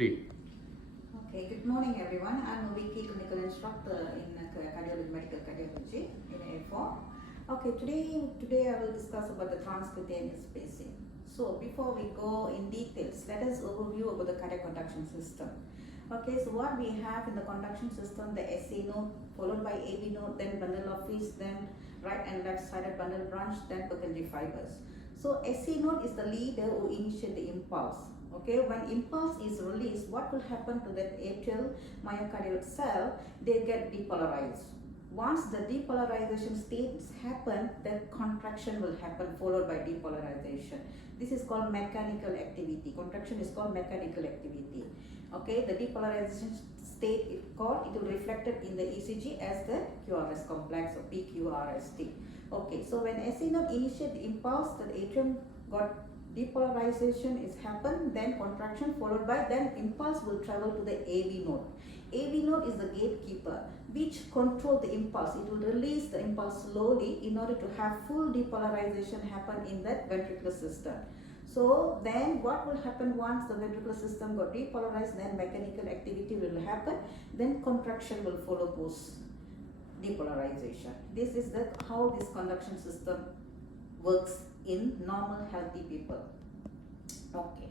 Read. Okay, good morning everyone. I'm Viky, clinical instructor in cardiology, medical cardiology in A4. Okay, today I will discuss about the transcutaneous pacing. So before we go in details, let us overview about the cardiac conduction system. Okay, so what we have in the conduction system, the SA node followed by AV node, then bundle of fish, then right and left sided bundle branch, then Purkinje fibers. So SA node is the leader who initiates the impulse. Okay, when impulse is released, what will happen to that atrial myocardial cell? They get depolarized. Once the depolarization states happen, then contraction will happen followed by depolarization. This is called mechanical activity. Contraction is called mechanical activity. Okay, the depolarization state it will reflected in the ECG as the QRS complex or PQRST. Okay, so when SA node initiate the impulse, the atrium got depolarization is happened, then contraction followed by, then impulse will travel to the AV node. AV node is the gatekeeper which control the impulse. It will release the impulse slowly in order to have full depolarization happen in that ventricular system. So then what will happen once the ventricular system got depolarized, then mechanical activity will happen, then contraction will follow post depolarization. This is how this conduction system works in normal healthy people. Okay,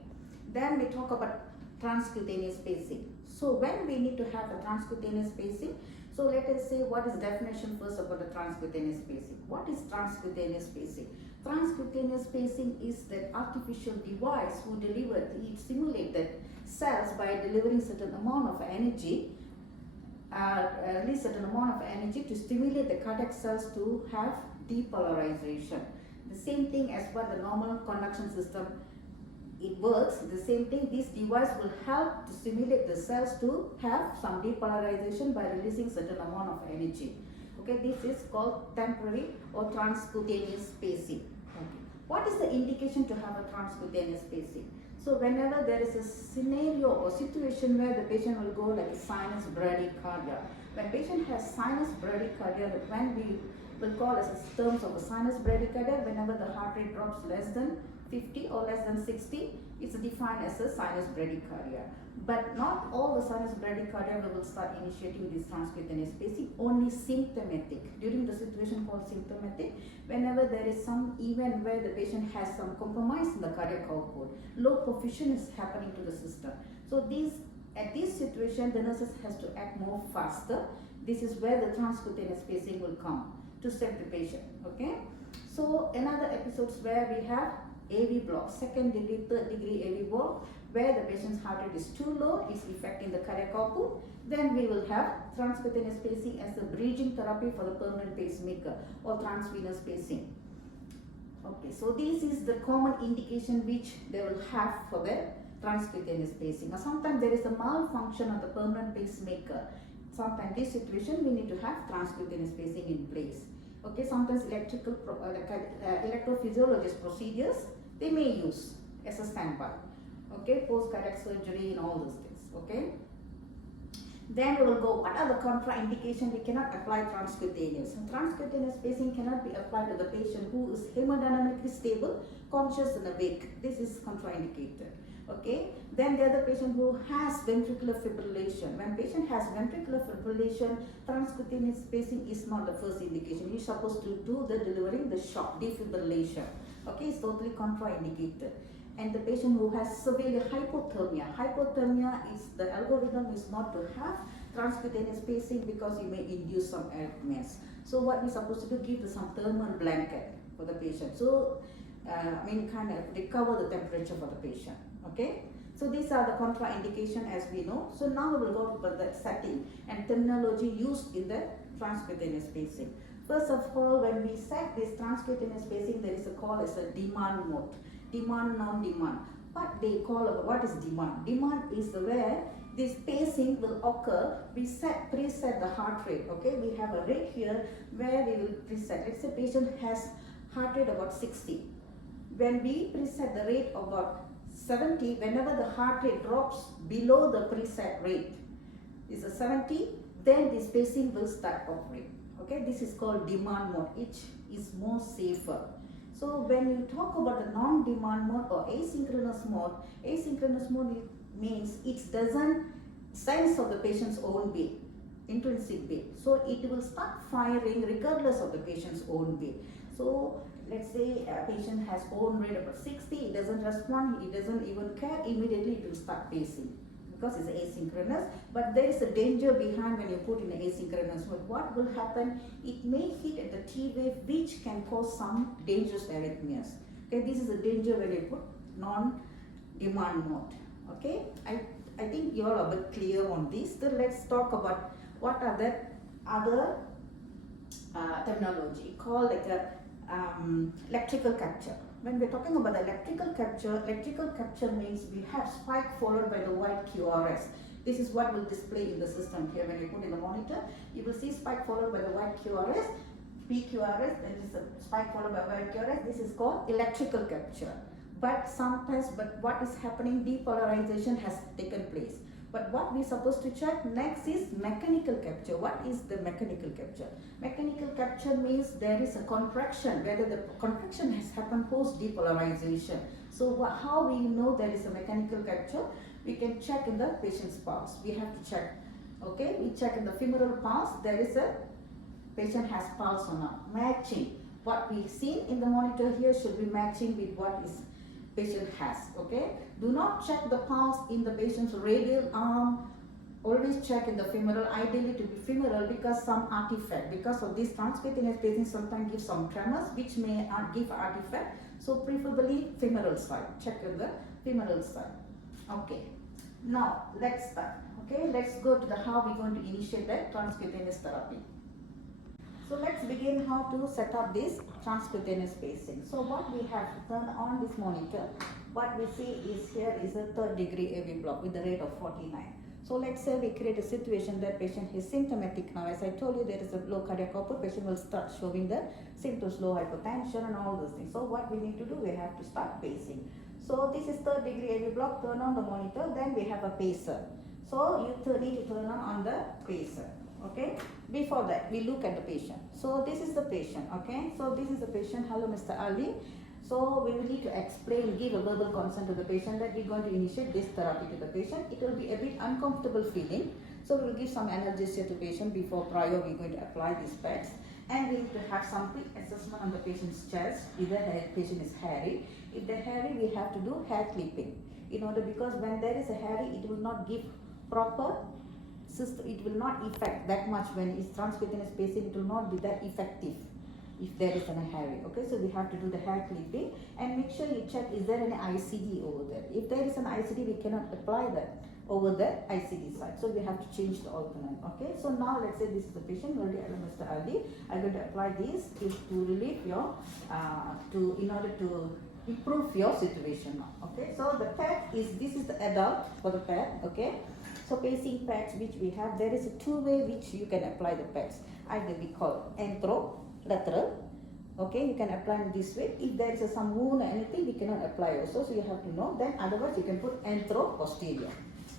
then we talk about transcutaneous pacing. So when we need to have a transcutaneous pacing, so let us say what is definition first about the transcutaneous pacing. What is transcutaneous pacing? Transcutaneous pacing is that artificial device who stimulate the cells by delivering certain amount of energy, release certain amount of energy to stimulate the cardiac cells to have depolarization. The same thing as per the normal conduction system, it works. The same thing, this device will help to stimulate the cells to have some depolarization by releasing certain amount of energy. Okay, this is called temporary or transcutaneous pacing. Okay. What is the indication to have a transcutaneous pacing? So whenever there is a scenario or situation where the patient will go like sinus bradycardia. When patient has sinus bradycardia, when we will call as terms of a sinus bradycardia, whenever the heart rate drops less than 50 or less than 60, it's defined as a sinus bradycardia. But not all the sinus bradycardia will start initiating this transcutaneous pacing, only symptomatic. During the situation called symptomatic, whenever there is some event where the patient has some compromise in the cardiac output, low perfusion is happening to the system. So at this situation, the nurses has to act more faster. This is where the transcutaneous pacing will come to save the patient. Okay. So another episodes where we have AV block, second degree, third degree AV block, where the patient's heart rate is too low, is affecting the cardiac output. Then we will have transcutaneous pacing as a bridging therapy for the permanent pacemaker or transvenous pacing. Okay, so this is the common indication which they will have for the transcutaneous pacing. Now sometimes there is a malfunction of the permanent pacemaker. Sometimes in this situation we need to have transcutaneous pacing in place. Okay, sometimes electrophysiologist procedures they may use as a standby. Okay, post cardiac surgery and all those things. Okay. Then we will go, what are the contraindications? We cannot apply transcutaneous. And transcutaneous pacing cannot be applied to the patient who is hemodynamically stable, conscious and awake. This is contraindicated. Okay. Then the other patient who has ventricular fibrillation. When patient has ventricular fibrillation, transcutaneous pacing is not the first indication. You're supposed to do the delivering the shock, defibrillation. Okay, it's totally contraindicated. And the patient who has severe hypothermia. Hypothermia is the algorithm is not to have transcutaneous pacing because you may induce some arrhythmias. So what we're supposed to do, give some thermal blanket for the patient. So kind of recover the temperature for the patient. Okay. So these are the contraindication as we know. So now we will go to the setting and terminology used in the transcutaneous pacing. First of all, when we set this transcutaneous pacing, there is a call as a demand mode. Demand, non-demand. What they call what is demand? Demand is where this pacing will occur. We preset the heart rate. Okay, we have a rate here where we will preset. Let's say patient has heart rate about 60. When we preset the rate about 70, whenever the heart rate drops below the preset rate, is a 70, then this pacing will start operate. Okay, this is called demand mode, which is more safer. So when you talk about the non-demand mode or asynchronous mode means it doesn't sense of the patient's own beat, intrinsic beat. So it will start firing regardless of the patient's own beat. So let's say a patient has own rate about 60, it doesn't respond, it doesn't even care, immediately it will start pacing because it's asynchronous. But there is a danger behind when you put in asynchronous mode. What will happen? It may hit at the T wave, which can cause some dangerous arrhythmias. Okay, this is a danger when you put non-demand mode. Okay, I think you are a bit clear on this. So let's talk about what are the other terminology called like a electrical capture. When we're talking about the electrical capture means we have spike followed by the white QRS. This is what will display in the system here. When you put in the monitor, you will see spike followed by the white QRS, PQRS, then is a spike followed by white QRS. This is called electrical capture. But what is happening, depolarization has taken place. But what we're supposed to check next is mechanical capture. What is the mechanical capture? Mechanical capture means there is a contraction, whether the contraction has happened post depolarization. So how we know there is a mechanical capture? We can check in the patient's pulse. We have to check. Okay, we check in the femoral pulse. There is a patient has pulse or not. Matching. What we see in the monitor here should be matching with what is patient has. Okay, do not check the pulse in the patient's radial arm. Always check in the femoral, ideally to be femoral, because some artifact, because of this transcutaneous pacing sometimes gives some tremors which may give artifact. So preferably femoral side, check in the femoral side. Okay, now let's start. Okay, let's go to the how we're going to initiate the transcutaneous therapy. So let's begin how to set up this transcutaneous pacing. So what we have turned on this monitor, what we see is here is a 3rd degree AV block with the rate of 49. So let's say we create a situation that patient is symptomatic now. As I told you, there is a low cardiac output, patient will start showing the symptoms, low hypotension and all those things. So what we need to do, we have to start pacing. So this is 3rd degree AV block, turn on the monitor, then we have a pacer. So you need to turn on the pacer. Okay, before that we look at the patient. So this is the patient. Okay, so this is the patient. Hello, Mr. Ali. So we will need to explain, give a verbal consent to the patient that we're going to initiate this therapy to the patient. It will be a bit uncomfortable feeling. So we will give some analgesia to patient before prior we're going to apply these pads. And we need to have some quick assessment on the patient's chest. If the patient is hairy. If they're hairy, we have to do hair clipping. In order, because when there is a hairy, it will not give proper system, it will not affect that much. When it's transcutaneous pacing, it will not be that effective if there is a hairy. Okay, so we have to do the hair clipping and make sure you check is there any ICD over there. If there is an ICD, we cannot apply that over the ICD side, so we have to change the alternate. Okay, so now let's say this is the patient, Mr. Ali. I'm going to apply this to relieve your in order to improve your situation now. Okay, so the pad is, this is the adult for the pad. Okay, so pacing pads which we have, there is a two-way which you can apply the pads. Either we call anterolateral. Okay, you can apply in this way. If there is some wound or anything, we cannot apply also. So you have to know. Then otherwise you can put antero-posterior.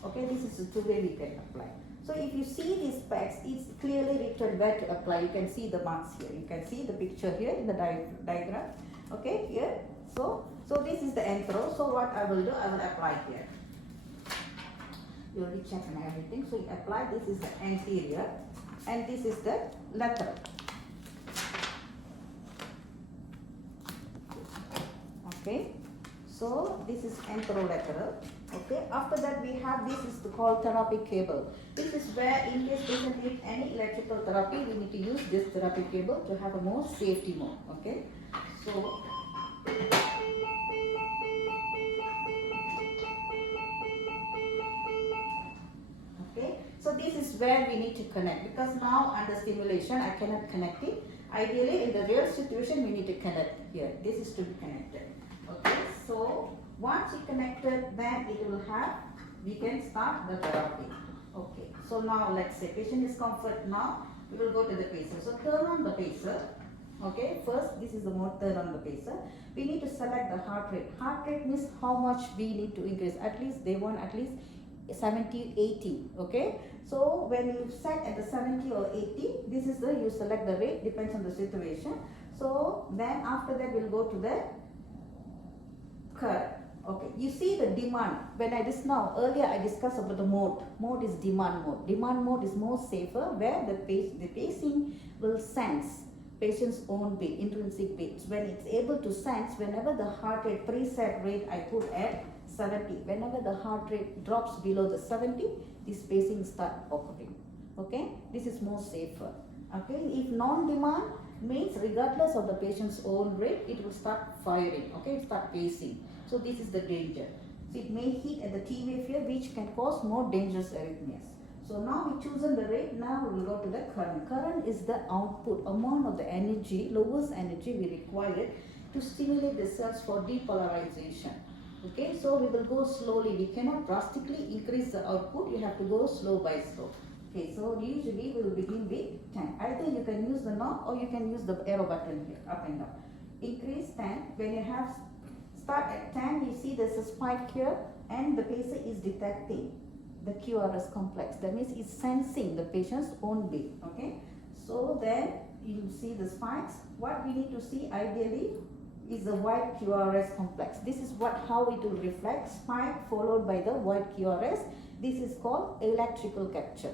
Okay, this is the two-way we can apply. So if you see these pads, it's clearly written where to apply. You can see the marks here. You can see the picture here in the diagram. Okay, here. So this is the antero. So what I will do, I will apply here. You already check and everything. So you apply, this is the anterior and this is the lateral. Okay, so this is anterolateral. Okay, after that we have, this is called therapy cable. This is where in case patient needs any electrical therapy, we need to use this therapy cable to have a more safety mode. Okay, so so this is where we need to connect, because now under stimulation I cannot connect it. Ideally in the real situation we need to connect here. This is to be connected. Okay, so once you connected, then it will have, we can start the therapy. Okay, so now let's say patient is comfort. Now we will go to the pacer. So turn on the pacer. Okay, first this is the mode, turn on the pacer. We need to select the heart rate. Heart rate means how much we need to increase. At least they want at least 70, 80. Okay, so when you set at the 70 or 80, this is the, you select the rate, depends on the situation. So then after that we'll go to the curve. Okay, you see the demand. When I just now earlier I discussed about the mode. Mode is demand mode. Demand mode is more safer, where the patient will sense patient's own beat, intrinsic beats. When it's able to sense, whenever the heart rate, preset rate I put at 70, whenever the heart rate drops below the 70, this pacing start occurring. Okay, this is more safer. Okay, if non-demand means regardless of the patient's own rate, it will start firing. Okay, start pacing. So this is the danger. So it may hit at the T wave here, which can cause more dangerous arrhythmias. So now we chosen the rate. Now we will go to the current. Current is the output amount of the energy, lowest energy we required to stimulate the cells for depolarization. Okay, so we will go slowly. We cannot drastically increase the output. You have to go slow by slow. Okay, so usually we will begin with 10. Either you can use the knob or you can use the arrow button here, up and down. Increase 10. When you have start at 10, you see there's a spike here and the patient is detecting the QRS complex. That means it's sensing the patient's own beat. Okay, so then you see the spikes. What we need to see ideally is the white QRS complex. This is how it will reflect, spike followed by the white QRS. This is called electrical capture.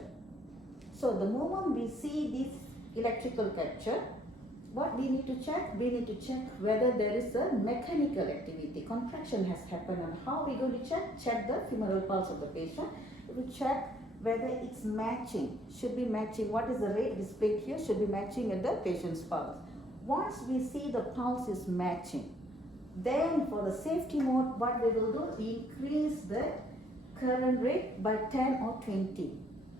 So the moment we see this electrical capture, what we need to check? We need to check whether there is a mechanical activity, contraction has happened, and how we going to check? Check the femoral pulse of the patient. We will check whether it's matching, should be matching. What is the rate displayed here? Should be matching at the patient's pulse. Once we see the pulse is matching, then for the safety mode, what we will do? Increase the current rate by 10 or 20.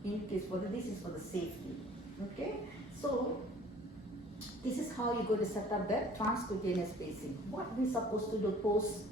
Increase for this is for the safety. Okay, so this is how you're going to set up the transcutaneous pacing. What we supposed to do post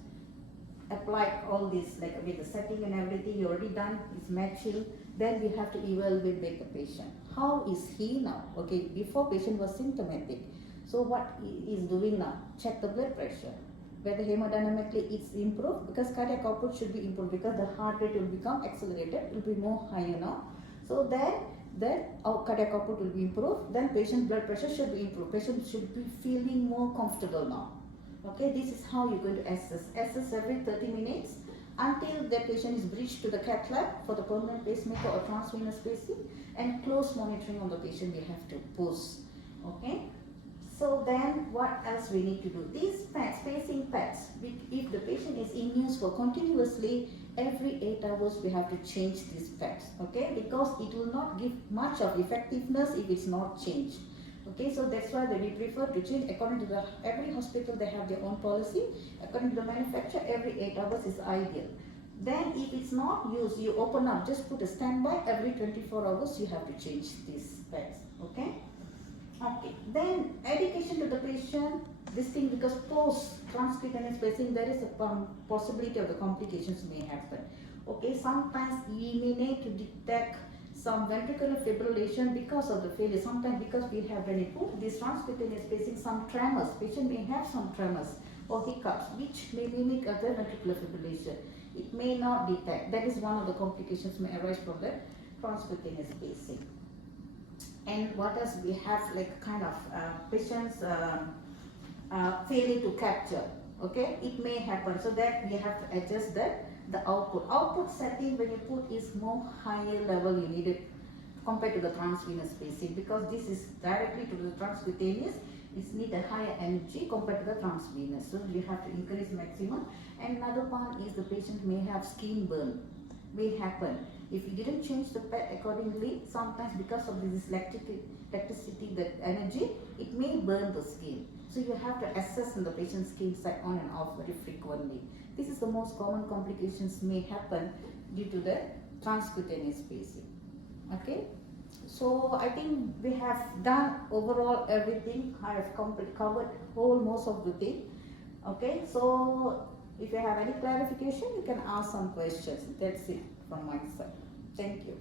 apply all this, like with the setting and everything you already done, is matching. Then we have to evaluate the patient. How is he now? Okay, before patient was symptomatic. So what he is doing now? Check the blood pressure. Whether hemodynamically it's improved, because cardiac output should be improved, because the heart rate will become accelerated, it will be more higher now. So then our cardiac output will be improved, then patient blood pressure should be improved. Patient should be feeling more comfortable now. Okay, this is how you're going to assess. Assess every 30 minutes until the patient is bridged to the cath lab for the permanent pacemaker or transvenous pacing, and close monitoring on the patient we have to post. Okay. So then what else we need to do? These pads, pacing pads, if the patient is in use for continuously, every 8 hours we have to change these pads, okay? Because it will not give much of effectiveness if it's not changed. Okay, so that's why we prefer to change according to every hospital they have their own policy. According to the manufacturer, every 8 hours is ideal. Then if it's not used, you open up, just put a standby, every 24 hours you have to change these pads, okay? Okay, then education to the patient, this thing, because post transcutaneous pacing there is a possibility of the complications may happen. Okay, sometimes we may need to detect some ventricular fibrillation because of the failure. Sometimes because we have, when we put this transcutaneous pacing, some tremors, patient may have some tremors or hiccups which may mimic other ventricular fibrillation. It may not detect. That is one of the complications may arise from the transcutaneous pacing. And what else we have, like kind of patients failure to capture. Okay, it may happen, so that we have to adjust the output. Output setting when you put is more higher level you need it compared to the transvenous pacing, because this is directly to the transcutaneous. It needs a higher energy compared to the transvenous, so you have to increase maximum. And another part is the patient may have skin burn, may happen. If you didn't change the pad accordingly, sometimes because of this electricity, that energy, it may burn the skin. So you have to assess in the patient's skin side on and off very frequently. This is the most common complications may happen due to the transcutaneous pacing. Okay, so I think we have done overall everything. I have covered most of the thing. Okay, so if you have any clarification, you can ask some questions. That's it from my side. Thank you.